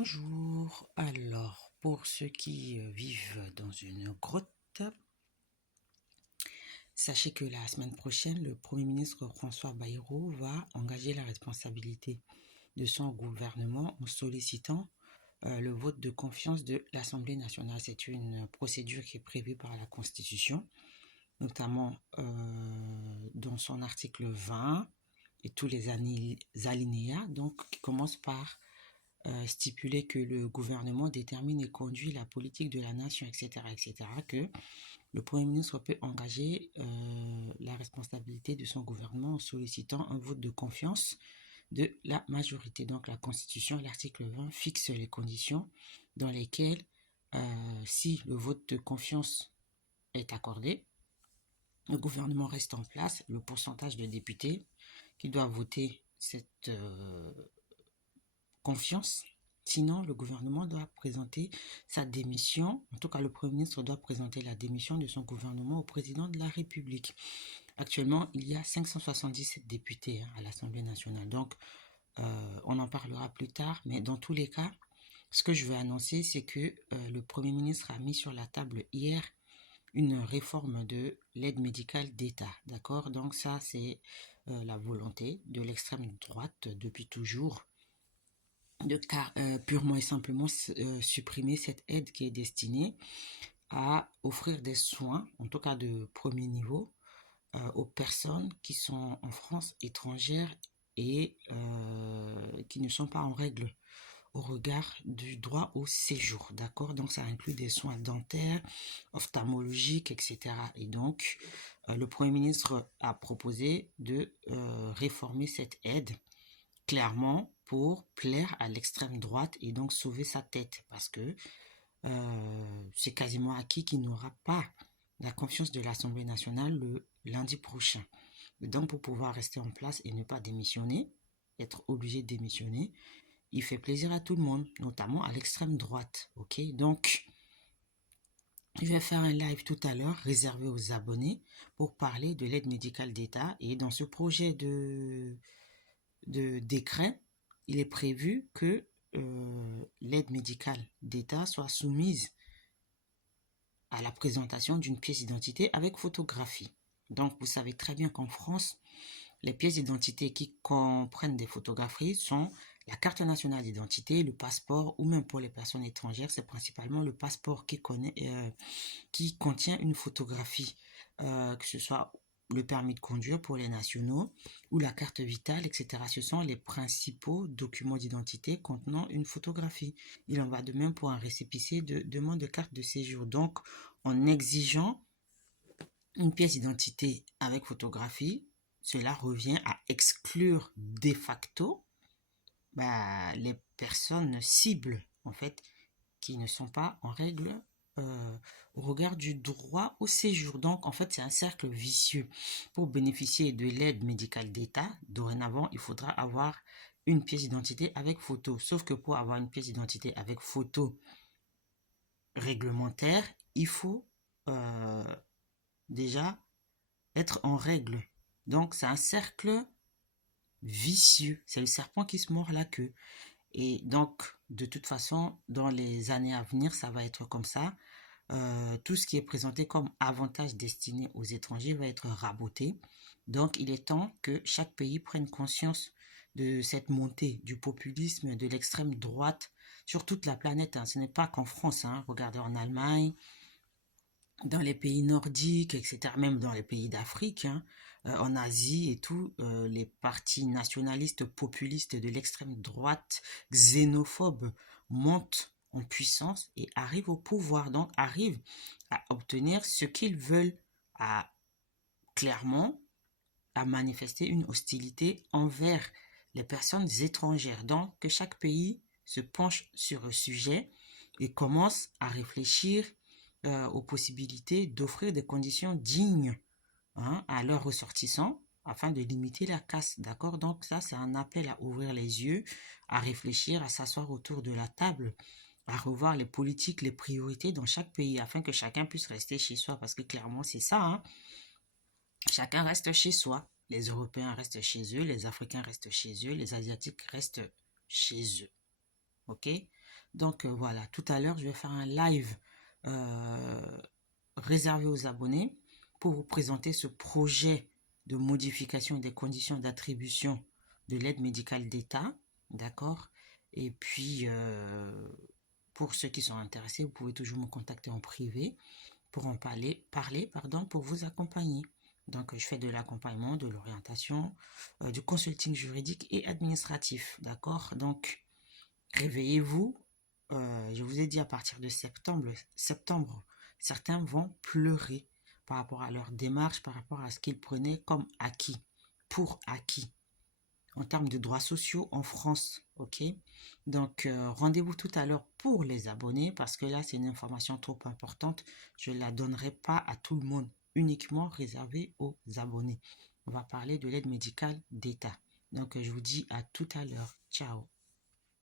Bonjour. Alors, pour ceux qui vivent dans une grotte, sachez que la semaine prochaine, le Premier ministre François Bayrou va engager la responsabilité de son gouvernement en sollicitant le vote de confiance de l'Assemblée nationale. C'est une procédure qui est prévue par la Constitution, notamment dans son article 20 et tous les alinéas, donc qui commence par stipuler que le gouvernement détermine et conduit la politique de la nation, etc., etc., que le Premier ministre peut engager la responsabilité de son gouvernement en sollicitant un vote de confiance de la majorité. Donc la Constitution, l'article 20, fixe les conditions dans lesquelles, si le vote de confiance est accordé, le gouvernement reste en place, le pourcentage de députés qui doivent voter cette confiance. Sinon, le gouvernement doit présenter sa démission. En tout cas, le Premier ministre doit présenter la démission de son gouvernement au président de la République. Actuellement, il y a 577 députés à l'Assemblée nationale. Donc, on en parlera plus tard. Mais dans tous les cas, ce que je veux annoncer, c'est que le Premier ministre a mis sur la table hier une réforme de l'aide médicale d'État. D'accord? Donc ça, c'est la volonté de l'extrême droite depuis toujours de purement et simplement supprimer cette aide qui est destinée à offrir des soins, en tout cas de premier niveau, aux personnes qui sont en France étrangères et qui ne sont pas en règle au regard du droit au séjour, d'accord? Donc ça inclut des soins dentaires, ophtalmologiques, etc. Et donc le Premier ministre a proposé de réformer cette aide clairement pour plaire à l'extrême droite et donc sauver sa tête parce que c'est quasiment acquis qu'il n'aura pas la confiance de l'Assemblée nationale le lundi prochain. Et donc pour pouvoir rester en place et ne pas démissionner, être obligé de démissionner, il fait plaisir à tout le monde, notamment à l'extrême droite. Ok, donc je vais faire un live tout à l'heure réservé aux abonnés pour parler de l'aide médicale d'État et dans ce projet de décret, il est prévu que l'aide médicale d'État soit soumise à la présentation d'une pièce d'identité avec photographie. Donc, vous savez très bien qu'en France, les pièces d'identité qui comprennent des photographies sont la carte nationale d'identité, le passeport, ou même pour les personnes étrangères, c'est principalement le passeport qui contient une photographie, que ce soit le permis de conduire pour les nationaux ou la carte vitale, etc. Ce sont les principaux documents d'identité contenant une photographie. Il en va de même pour un récépissé de demande de carte de séjour. Donc, en exigeant une pièce d'identité avec photographie, cela revient à exclure de facto les personnes cibles, en fait, qui ne sont pas en règle au regard du droit au séjour. Donc, en fait, c'est un cercle vicieux. Pour bénéficier de l'aide médicale d'État, dorénavant, il faudra avoir une pièce d'identité avec photo. Sauf que pour avoir une pièce d'identité avec photo réglementaire, il faut déjà être en règle. Donc, c'est un cercle vicieux. C'est le serpent qui se mord la queue. Et donc, de toute façon, dans les années à venir, ça va être comme ça. Tout ce qui est présenté comme avantage destiné aux étrangers va être raboté. Donc, il est temps que chaque pays prenne conscience de cette montée du populisme, de l'extrême droite sur toute la planète. Hein. Ce n'est pas qu'en France. Hein. Regardez en Allemagne, dans les pays nordiques, etc., même dans les pays d'Afrique, hein, en Asie et tout, les partis nationalistes populistes de l'extrême droite, xénophobes, montent en puissance et arrivent au pouvoir, donc arrivent à obtenir ce qu'ils veulent, à clairement à manifester une hostilité envers les personnes étrangères. Donc que chaque pays se penche sur un sujet et commence à réfléchir aux possibilités d'offrir des conditions dignes à leurs ressortissants afin de limiter la casse, d'accord? Donc ça, c'est un appel à ouvrir les yeux, à réfléchir, à s'asseoir autour de la table, à revoir les politiques, les priorités dans chaque pays afin que chacun puisse rester chez soi, parce que clairement, c'est ça, hein? Chacun reste chez soi. Les Européens restent chez eux, les Africains restent chez eux, les Asiatiques restent chez eux. Ok? Donc, voilà, tout à l'heure, je vais faire un live réservé aux abonnés pour vous présenter ce projet de modification des conditions d'attribution de l'aide médicale d'État, d'accord? Et puis, pour ceux qui sont intéressés, vous pouvez toujours me contacter en privé pour en parler, pour vous accompagner. Donc, je fais de l'accompagnement, de l'orientation, du consulting juridique et administratif, d'accord? Donc, réveillez-vous. Je vous ai dit à partir de septembre, certains vont pleurer par rapport à leur démarche, par rapport à ce qu'ils prenaient comme acquis, pour acquis, en termes de droits sociaux en France, ok? Donc, rendez-vous tout à l'heure pour les abonnés, parce que là, c'est une information trop importante. Je ne la donnerai pas à tout le monde, uniquement réservée aux abonnés. On va parler de l'aide médicale d'État. Donc, je vous dis à tout à l'heure. Ciao.